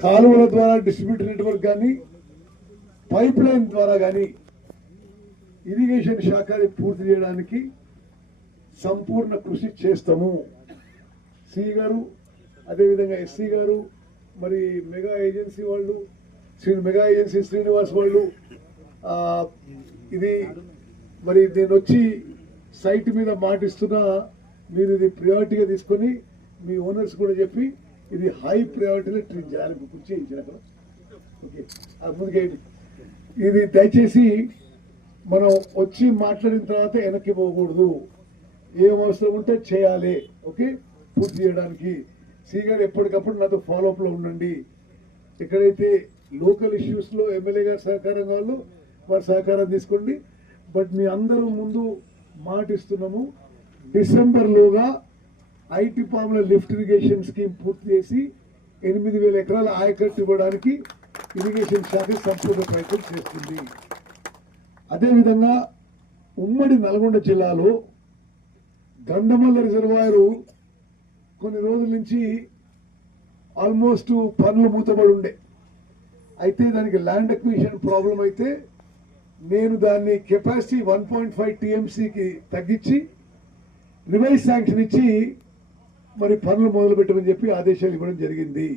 కాలువల ద్వారా distributor network కానీ పైప్ లైన్ ద్వారా కానీ ఇరిగేషన్ శాఖని పూర్తి చేయడానికి సంపూర్ణ కృషి చేస్తాము. సి గారు అదేవిధంగా ఎస్సీ గారు మరి మెగా ఏజెన్సీ వాళ్ళు మెగా ఏజెన్సీ శ్రీనివాస్ వాళ్ళు ఇది మరి నేను వచ్చి సైట్ మీద మాటిస్తున్నా మీరు ఇది ప్రియారిటీగా తీసుకొని మీ ఓనర్స్ కూడా చెప్పి ఇది హై ప్రియారిటీలో ట్రీట్ చేయాలి. గుర్తు చేయించిన ఓకే ముందుకేంటి ఇది దయచేసి మనం వచ్చి మాట్లాడిన తర్వాత వెనక్కి పోకూడదు. ఏం అవసరం ఉంటే చేయాలి. ఓకే పూర్తి చేయడానికి సి గారు ఎప్పటికప్పుడు నాతో ఫాలోఅప్లో ఉండండి. ఎక్కడైతే లోకల్ ఇష్యూస్లో ఎమ్మెల్యే గారు సహకారం కావాలో వారి సహకారం తీసుకోండి. బట్ మీ అందరూ ముందు మాటిస్తున్నాము డిసెంబర్లోగా ఐటీ పాముల లిఫ్ట్ ఇరిగేషన్ స్కీమ్ పూర్తి చేసి 8,000 ఎకరాల ఆయకట్టు ఇవ్వడానికి ఇరిగేషన్ శాఖ సంపూర్ణ ప్రయత్నం చేస్తుంది. అదేవిధంగా ఉమ్మడి నల్గొండ జిల్లాలో గంధమల్ల రిజర్వాయరు కొన్ని రోజుల నుంచి ఆల్మోస్ట్ పనులు మూతబడి ఉండే. అయితే దానికి ల్యాండ్ అక్విజిషన్ ప్రాబ్లం అయితే నేను దాన్ని కెపాసిటీ 1.5 TMCకి తగ్గించి రివైజ్ శాంక్షన్ ఇచ్చి మరి పనులు మొదలు పెట్టమని చెప్పి ఆదేశాలు ఇవ్వడం జరిగింది.